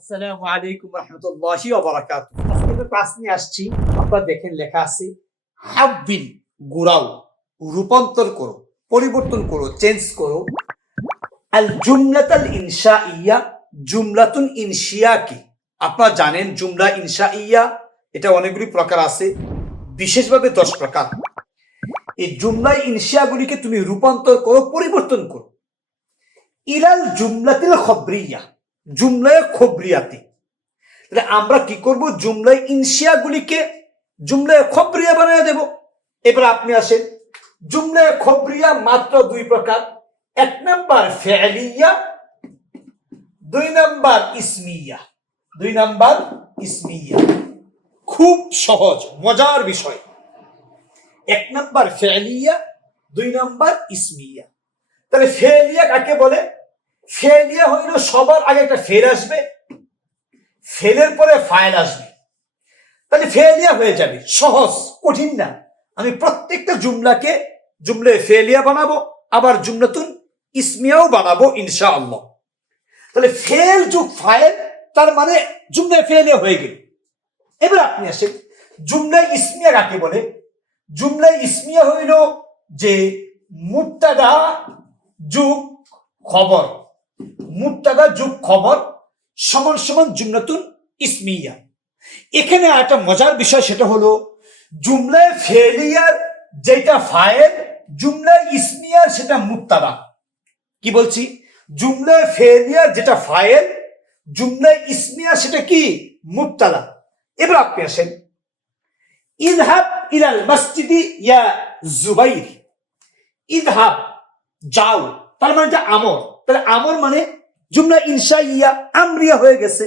আসসালামু আলাইকুম আজকে ক্লাস নিয়ে আসছি, আপনারা দেখেন লেখা আছে হাব্বিল রূপান্তর করো, পরিবর্তন করো চেঞ্জ করো। আল জুমলাতাল জুমলাতুন আপনারা জানেন জুমলা ইনশাইয়া, এটা অনেকগুলি প্রকার আছে, বিশেষভাবে দশ প্রকার। এই জুমলা ইনশিয়াগুলিকে তুমি রূপান্তর করো, পরিবর্তন করো। ইলাল জুমলাতিল খবরিয়া জুমলায় খবরিয়াতে। তাহলে আমরা কি করব? জুমলায় ইনশিয়াগুলিকে জুমলায় খবরিয়া বানিয়ে দেব। এবার আপনি আসেন। জুমলায় খবরিয়া মাত্র দুই প্রকার। এক নাম্বার ফেলিয়া, দুই নাম্বার ইসমিয়া। দুই নাম্বার ইসমিয়া। খুব সহজ, মজার বিষয়। এক নাম্বার ফেলিয়া, দুই নাম্বার ইসমিয়া। তাহলে ফেলিয়া কাকে বলে? ফেলিয়া হইল, সবার আগে একটা ফেল আসবে, ফেলের পরে ফাইল আসবে। তাহলে ফেলিয়া হয়ে যাবে, সহজ, কঠিন না। আমি প্রত্যেকটা জুমলাকে, জুমলে ফেলিয়া বানাবো, আবার জুমলাতুন ইসমিয়াও বানাবো ইনশা আল্লাহ তাহলে ফেল যুগ ফাইল, তার মানে জুমলায় ফেলিয়া হয়ে গেল। এবার আপনি আসেন, জুমলায় ইসমিয়া কাকে বলে? জুমলায় ইসমিয়া হইল যে মুক্তাদা যুগ খবর। মুক্তাদা যুগ খবর, সমান সমান জুমলাতুন ইসমিয়া। এখানে একটা মজার বিষয়, সেটা হলো জুমলায় ফেলিয়ার যেটা ফায়েল জুমলায় ইসমিয়ার সেটা মুক্তাদা কি বলছি? জুমলায় ফেলিয়ার যেটা ফায়েল জুমলায় ইসমিয়া সেটা কি? মুক্তাদা এবার আপনি আসেন। ইদহাব ইলাল মসজিদি ইয়া জুবাইর। ইদহাব যাও, তার মানে আমর। তাহলে আমর মানে জুমলা ইনশা ইয়া আমরিয়া হয়ে গেছে।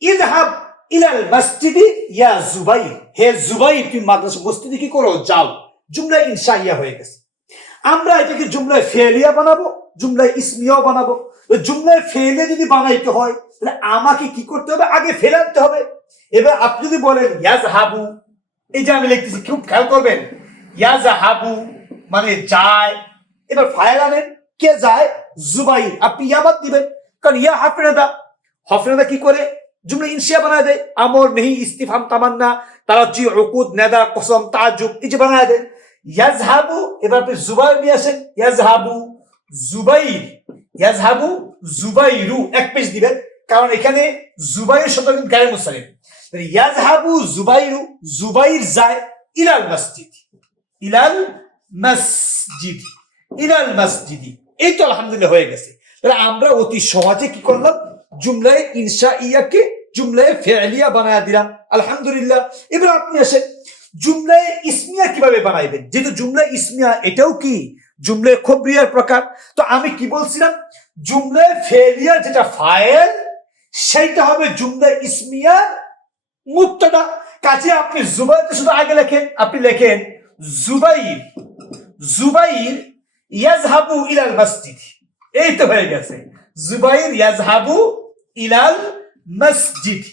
ইদহাব ইলাল মসজিদি, ইয়া জুবাই। হে জুবাইর তুমি মাদ্রাসা মসজিদে কি করো? যাও। জুমলা ইনশা ইয়া হয়ে গেছে। আমরা এটাকে জুমলায় ফেলিয়া বানাবো, জুমলায় ইসমিয়াও বানাবো। জুমলায় ফেলে যদি বানাইতে হয়, তাহলে আমাকে কি করতে হবে? আগে ফেলাতে হবে। এবার আপনি যদি বলেন ইয়াজ হাবু এই যে আমি লিখতেছি, খুব খেয়াল করবেন। ইয়াজ হাবু মানে যায়। এবার ফায়ার আনেন, কে যায়? জুবাই আপনি ইয়াবাদ দিবেন। কারণ ইয়া হাফিনাদা হাফিনাদা কি করে? জুমলা ইনসিয়া বানায় দেয়। আমর, নেহি ইস্তিফাম তামান্না তারাজি উকুদ, নেদা, কসম তাজুব এই যে বানায় দেয়। ইয়াজহাবু, এবার আপনি জুবাইর নিয়ে আসেন। ইয়াজহাবু জুবাইর, ইয়াজহাবু জুবাইরু, এক পেজ দিবেন। কারণ এখানে জুবাইর শব্দ কিন্তু গায়ে মুসালিম ইয়াজহাবু জুবাইরু, জুবাইর যায় ইলাল মসজিদ। ইলাল মসজিদ। ইলাল মসজিদি। এই তো আলহামদুলিল্লাহ হয়ে গেছে। তাহলে আমরা অতি সহজে কি করলাম? জুমলায় ইনশা ইয়াকে জুমলায় ফেলিয়া বানায় দিলাম। আলহামদুলিল্লাহ। এবার আপনি আসেন, জুমলায় ইসমিয়া কীভাবে বানাইবেন? যেহেতু জুমলায় ইসমিয়া, এটাও কি? জুমলায় খবরিয়ার প্রকার। তো আমি কি বলছিলাম? জুমলায় ফেলিয়ার যেটা ফাইল, সেইটা হবে জুমলায় ইসমিয়া মুক্তটা কাজে আপনি জুবাইরকে শুধু আগে লেখেন, আপনি লেখেন জুবাইর। জুবাইর ইয়াজহাবু ইলাল মসজিদ। এই তো হয়ে গেছে। জুবাইর ইয়াজহাবু ইলাল মসজিদ।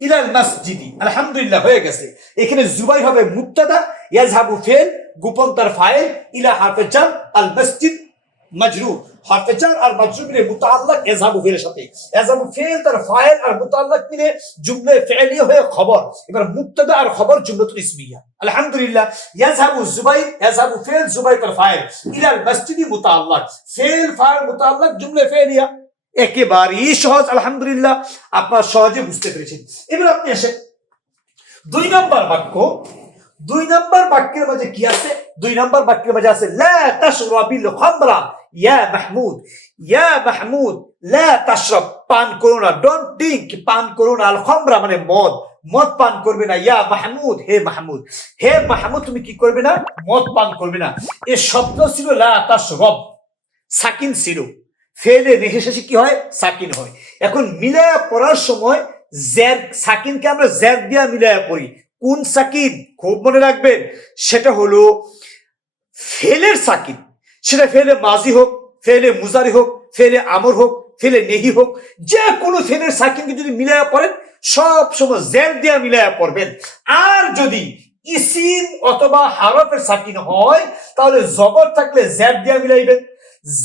ইলাল মসজিদি। আলহামদুলিল্লাহ, হয়ে গেছে। এখানে জুবাই হবে মুক্তাদা ইয়াজহাবু ফেল, গোপন তার ফাইল, ইলা হাফেজান আল মসজিদ। মজরুর হাফেজান আর মজরুর মিলে মুতাআল্লাক ইয়াজহাবু ফেলের সাথে ইয়াজহাবু ফেল তার ফাইল আর মুতাআল্লাক মিলে জুমলে ফেলিয়া হয়ে খবর এবার মুক্তাদা আর খবর জুমলাতুল ইসমিয়া আলহামদুলিল্লাহ ইয়াজহাবু জুবাই ইয়াজহাবু ফেল জুবাই তার ফাইল ইলাল মসজিদি মুতাআল্লাক ফেল ফাইল মুতাআল্লাক জুমলে ফেলিয়া একেবারেই সহজ, আলহামদুলিল্লাহ। আপনার সহজে বুঝতে পেরেছেন। এবার আপনি আসেন। দুই নম্বর বাক্য। দুই নম্বর বাক্যের মাঝে কি আছে? দুই নম্বর বাক্যের মাঝে আছে, লা তাশরাবিল খামরা। ইয়া মাহমুদ ইয়া মাহমুদ, লা তাশরাব, পান করো না। ডোন্ট ড্রিঙ্ক পান করো আল খামরা মানে মদ। মদ পান করবে না। ইয়া মাহমুদ, হে মাহমুদ। হে মাহমুদ, তুমি কি করবে না? মদ পান করবে না। এ শব্দ ছিল লা তাশরাব, সাকিন ছিল। ফেলে রেখে কি হয়? সাকিন হয়। এখন মিলায়া পড়ার সময় জ্যার, সাকিনকে আমরা জ্যার দিয়া মিলায়া পড়ি। কোন সাকিন? খুব মনে রাখবেন, সেটা হলো ফেলের সাকিন। সেটা ফেলে মাজি হোক, ফেলে মুজারি হোক, ফেলে আমর হোক, ফেলে নেহি হোক, যে কোনো ফেলের সাকিনকে যদি মিলাইয়া পড়েন, সব সময় জ্যার দিয়া মিলাইয়া পড়বেন। আর যদি ইসিম অথবা হারফের সাকিন হয়, তাহলে জবর থাকলে জ্যার দিয়া মিলাইবেন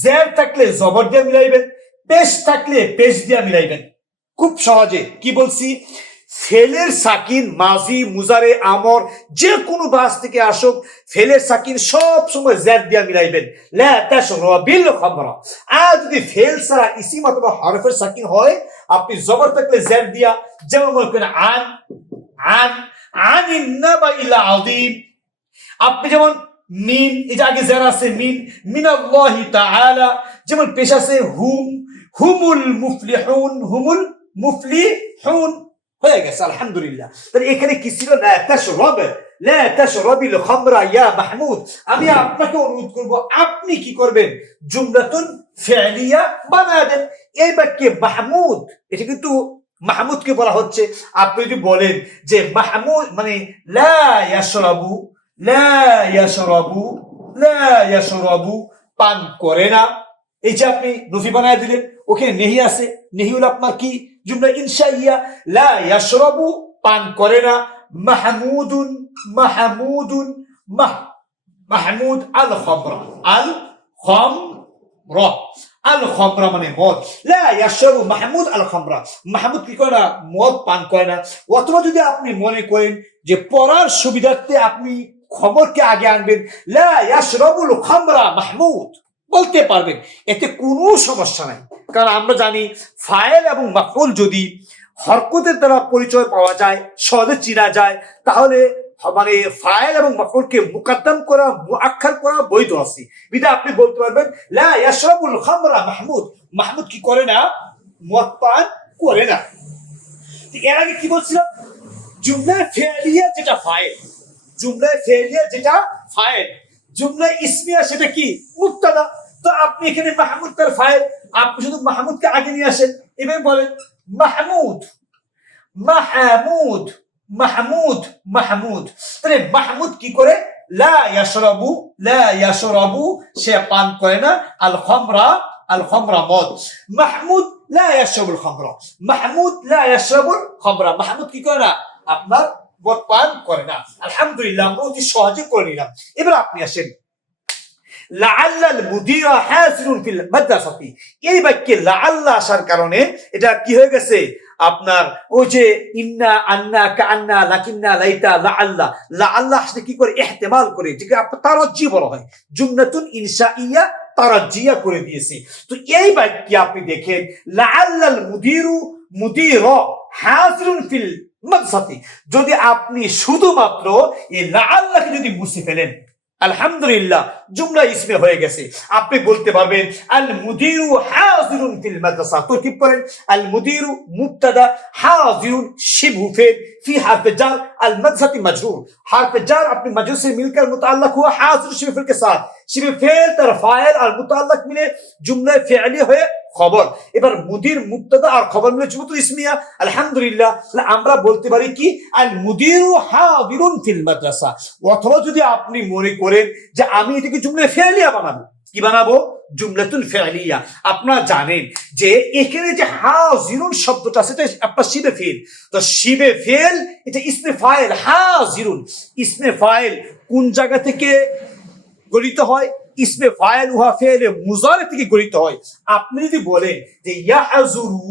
জ্যার থাকলে জবর দিয়া মিলাইবেন, পেশ থাকলে পেশ দিয়া মিলাইবেন। খুব সহজে। কি বলছি? ফেলের সাকিন, মাজি, মুজারে, আমর যে কোনো বাস থেকে আসুক, ফেলের সাকিন সব সময় জেদ দিয়া মিলাইবেন। লা তাশরাবিল খামরা। আর যদি ফেল ছাড়া ইসিম অথবা হরফের সাকিন হয়, আপনি জবর থাকলে জেদ দিয়া যেমন মনে করেন, আন আন আন ইন্নাবাইল আযীম। আপনি যেমন মিন যে আগে জের আছে মিন মিনাল্লাহি তাআলা, যেমন পেশ আছে, হুম, হুমুল মুফলিহুন হুমুল মুফলিহুন। হয়ে গেছে, আলহামদুলিল্লাহ। তাহলে এখানে কি ছিল? মাহমুদ। আমি আপনাকে অনুরোধ করব, আপনি কি করবেন? জুমলাতুন ফি'লিয়া বানায় দেন। এই বাক্যে মাহমুদ, এটা কিন্তু মাহমুদকে বলা হচ্ছে। আপনি যদি বলেন যে মাহমুদ মানে লা ইয়াশরাবু লা ইয়াশরাবু পান করে না। এই যে আপনি নফি বানায় দিলেন, ওখানে নেহি আছে। নেহি হলো আপনার কি? জুমলা ইনশাইয়া লা ইয়াশরাবু, পান করে না। মাহমুদুন মাহমুদুন, মাহ, মাহমুদ আল খমরা আল খমরা আল খমরা মানে মদ। লা ইয়াশরাবু মাহমুদ আল খমরা মাহমুদ কি করে না? মদ পান করে না। অথবা যদি আপনি মনে করেন যে পড়ার সুবিধার্থে আপনি খবরকে আগে আনবেন, লা ইয়াশরাবুল খামরা মাহমুদ। বলতে পারবেন। এতে কোনো সমস্যা নাই। কারণ আমরা জানি, ফায়েল এবং মাফুল যদি হরকতের দ্বারা পরিচয় পাওয়া যায়, সহজে চিনা যায়, তাহলে মানে ফায়েল এবং মাফুলকে মুকাদ্দাম করা মুআক্ষার করা বৈধ আছে। বিধা আপনি বলতে পারবেন, লা খামরা মাহমুদ। মাহমুদ কি করে না? মদ পান করে না। এর আগে কি বলছিলাম? জুমলায় ফেলিয়া যেটা ফায়েল। জুমলায় ফেলিয়া যেটা ফায়েল। জুমলায় ইসমিয়া সেটা কি? মুক্তাদা তো আপনি এখানে মাহমুদ তার ফায়েল আপনি শুধু মাহমুদকে আগে নিয়ে আসেন। এভাবে বলেন, মাহমুদ মাহমুদ মাহমুদ মাহমুদ। তাহলে মাহমুদ কি করে? লা ইয়াশরাবু লা ইয়াশরাবু, সে পান করে না। আল খামরা আল খামরা মদ। মাহমুদ, লা ইয়াশরাবুল খামরা। মাহমুদ, লা ইয়াশরাবুল খামরা। মাহমুদ কি করে না? আপনার মদ পান করে না। আলহামদুলিল্লাহ, আমরা অতি সহজে করে নিলাম। এবার আপনি আসেন। ফিল মাদ্রাসাতি। এই বাক্যে আসার কারণে এটা কি হয়ে গেছে? আপনার যে ইন্না আন্না কান্না লাকিন্না লাইতা লাআল্লা লাআল্লা আসলে কি করে? ইহতিমাল করে। তারাজ্জি বলা হয়। জুমনাতুন ইনশাইয়া তারাজ্জিয়া করে দিয়েছে। তো এই বাক্যে আপনি দেখেন, লাআল্লাল মুদিরু মুদির হাসিরুন ফিল মাদ্রাসাতি। যদি আপনি শুধুমাত্র এই লাআল্লাকে যদি মুছে ফেলেন আলহামদুলিল্লাহ, জুমলা ইসমে হয়ে গেছে। আপনি বলতে পারবেন আল মুদিরু হাজিরুন ফিল মাদ্রাসা। তো কি বলেন আল মুদিরু মুবতাদা হাজিরুন শিবহু ফি হারফে জার अल मजहती मजहूर हार्फ जार अपने मजहूर से मिलकर मुतल हुआ हाजुर शिफ के साथ শিবে ফেল তার ফায়েল আর মুতাল্লাক মিলে জুমলায় ফেয়ালি হয়ে খবর এবার মুদির মুক্তদা আর খবর মিলে জুমুত ইসমিয়া আলহামদুলিল্লাহ আমরা বলতে পারি কি আল মুদিরু হাদিরুন ফিল মাদ্রাসা অথবা যদি আপনি মনে করেন যে আমি এটাকে জুমলায় ফেয়ালিয়া বানাবো কি বানাবো? জুমলাতুল ফেলিয়া। আপনারা জানেন যে এখানে যে হাজিরুন শব্দটা সেটা আপনার শিবে ফেল তো শিবে ফেল এটা ইসমে ফাইল, হাজিরুন। ইসমে ফাইল কোন জায়গা থেকে গঠিত হয়? ইসমে ফাইল উহা ফেল মুজারে থেকে গঠিত হয়। আপনি যদি বলেন যে ইয়াহাজুরু,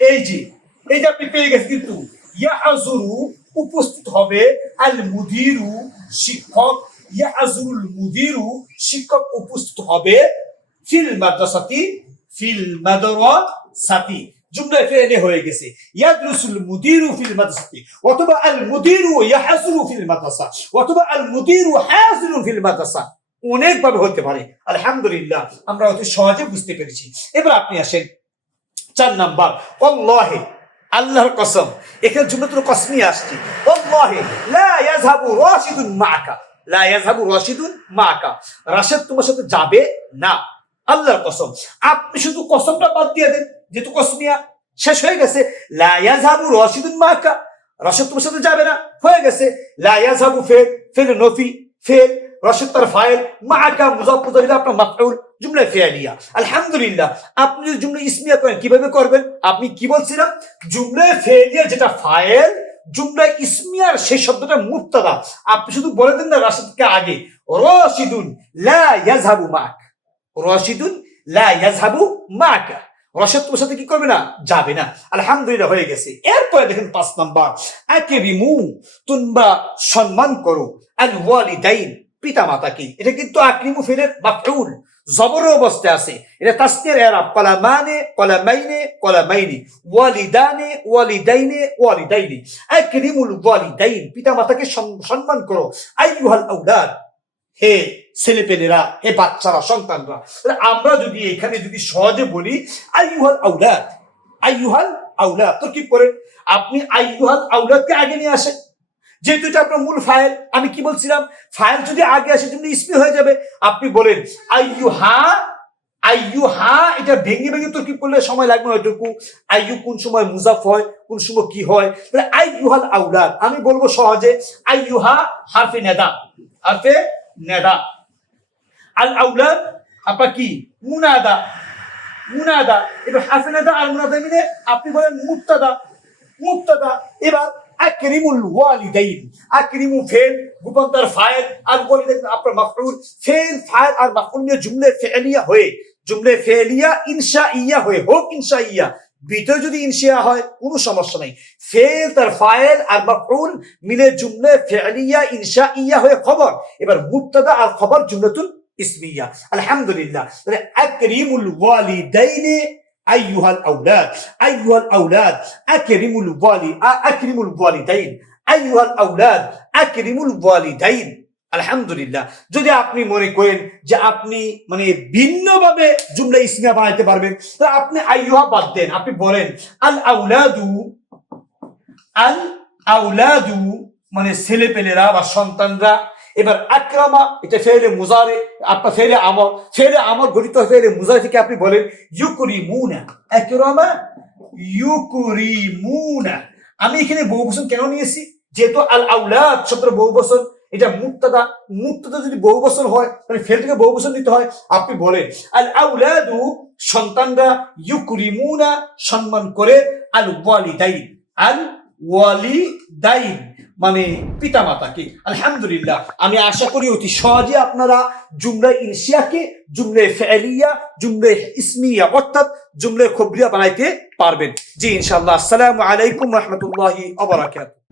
এই যে এই যে আপনি পেয়ে গেছেন কিন্তু, ইয়াহাজুরু উপস্থিত হবে আল মুদিরু শিক্ষক ইয়াহাজুরুল মুদিরু শিক্ষক উপস্থিত হবে ফিল মাদ্রাসাতি ফিল মাদ্রাসাতি। জুমলায় ফেলে হয়ে গেছে। ইয়াদরুসুল মুদিরু ফিল মাদ্রাসাতি, অথবা আল মুদিরু ইয়াহাজুরু ফিল মাদ্রাসা, অথবা আল মুদিরু হাজিরুন ফিল মাদ্রাসা। অনেকভাবে হতে পারে। আলহামদুলিল্লাহ, আমরা অতি সহজে বুঝতে পেরেছি। এবার আপনি আসেন। চার নাম্বার অল্লাহে আল্লাহর কসম। এখানে জুমলাতুল কসমি আসছে। অল্লাহে লা ইয়াযহাবু রাশিদুন মাআকা। লা ইয়াযহাবু রাশিদুন মাআকা রাশিদ তোমার সাথে যাবে না। আল্লাহর কসম। আপনি শুধু কসমটা বাদ দিয়ে দেন, যেহেতু কসমিয়া শেষ হয়ে গেছে। লা ইয়াযহাবু রাশিদুন মাআকা রাশিদ তোমার সাথে যাবে না, হয়ে গেছে। লা ইয়াযহাবু ফেল ফেল নফি, ফেল। রশিদ তার ফাইল মাআকা মুজাফ মুজাফির আপনার মাফউল, জুমলা ফিয়ালিয়া আলহামদুলিল্লাহ, আপনি যদি জুমলা ইসমিয়া করেন, কীভাবে করবেন? আপনি কি বলছিলাম? জুমলা ফিয়ালিয়া যেটা ফাইল জুমলা ইসমিয়ার সেই শব্দটা মুক্তাদা আপনি শুধু বলে দেন না রাশিদকে আগে। রশিদুন লা ইয়াযহাবু মাক। রশিদুন লা ইয়াযহাবু মাকা। রসদ তোমার সাথে কি করবে না? যাবে না। আলহামদুলিল্লাহ হয়ে গেছে। এরপরে দেখেন পাঁচ নাম্বার। একে রিমু তোমরা সম্মান করো। আল ওয়ালিদাইন পিতা মাতাকে এটা কিন্তু আকরিমু ফেলের মাফউল। জবর অবস্থায় আছে। এটা তাসনির এরাব। কলামানে, কলামাইনে, কলামাইনি। ওয়ালিদানে, ওয়ালিদাইনে, ওয়ালিদাইনি। আকরিমুল ওয়ালিদাইন। পিতা মাতাকে সম্মান করো। আইয়ুহাল আউলাদ। হে ছেলেপেলেরা, হে বাচ্চারা, সন্তানরা। আমরা যদি এখানে যদি সহজে বলি, আইয়ুহাল আউলাদ। আইয়ুহাল আউলাদ। তো কি করে আপনি আইয়ুহাল আউলাদকে আগে নিয়ে আসেন। যেহেতু এটা আপনার মূল ফাইল আমি কি বলছিলাম? ফাইল যদি আগে আসে তুমি ইসমি হয়ে যাবে। আপনি বলেন, আইয়ুহা আইয়ুহা, এটা ভেঙে ভেঙে তো কি করলে সময় লাগবে ওইটুকু আইয়ু কোন সময় মুজাফ হয়, কোন সময় কি হয়? তাহলে আইয়ুহাল আউলাদ, আমি বলব সহজে আই ইউ আইয়ুহা হারফে নেদা হারফে নেদা। আল আউলাদ, আপনার কি? মুনাদা মুনাদা, এবার হারফে নেদা আর মুনাদা মিলে আপনি বলেন মুক্তাদা মুক্তাদা এবার আকরিমুল ওয়ালিদাইন। আকরিমু ফেল, রূপান্তর ফাইল আর ওয়ালিদাইন আপনার মাফউল ফেল ফাইল আর মাফউল নিয়ে জুমলে ফেলিয়া হয়ে, জুমলে ফেলিয়া ইনশা ইয়া হয়ে, হোক ভিতরে যদি ইনশিয়া হয়, কোনো সমস্যা নাই। ফেল তার ফাইল আর মাফউল মিলে জুমলে ফেলিয়া ইনশা ইয়া হয়ে খবর। এবার মুক্তাদা আর খবর জুমলাতুল ইসমিয়া। আলহামদুলিল্লাহ। আকরিমুল ওয়ালিদাইনে আইয়ুহাল আউলাদ আইয়ুহাল আউলাদ আকরিমুল ওয়ালি আকরিমুল ওয়ালিদাইন আইয়ুহাল আউলাদ আকরিমুল ওয়ালিদাইন আলহামদুলিল্লাহ। যদি আপনি মনে করেন যে আপনি মানে ভিন্নভাবে জুমলা ইসমিয়া বানাইতে পারবেন, তাহলে আপনি আইয়ুহা বাদ দেন। আপনি বলেন আল আউলাদু আল আউলাদু মানে ছেলে পেলেরা বা সন্তানরা এবার আক্রামা, এটা ফেলে মুজারে আপনার ফেলে আমর ফেলে আমর গঠিত ফেলে মুজারে থেকে আপনি বলেন ইউকুরি মুনা আক্রামা ইউকুরি মুনা আমি এখানে বহু বছর কেন নিয়েছি? যেহেতু আল আউলাদ শব্দের বহু বছর এটা মুক্তাদা মুক্তাদা যদি বহু বছর হয়, তাহলে ফেল থেকে বহু বছর নিতে হয়। আপনি বলেন আল আউলাদু সন্তানরা ইউকুরি ইউকুরিমুনা সম্মান করে আল ওয়ালিদাইন আল ওয়ালিদাইন মানে পিতা মাতাকে আলহামদুলিল্লাহ, আমি আশা করি অতি সহজে আপনারা জুমলে ইনসিয়াকে জুমলে ফেলিয়া জুমলে ইসমিয়া, অর্থাৎ জুমলে খবরিয়া বানাইতে পারবেন। জি ইনশাল্লাহ আসসালামু আলাইকুম রহমতুল্লাহি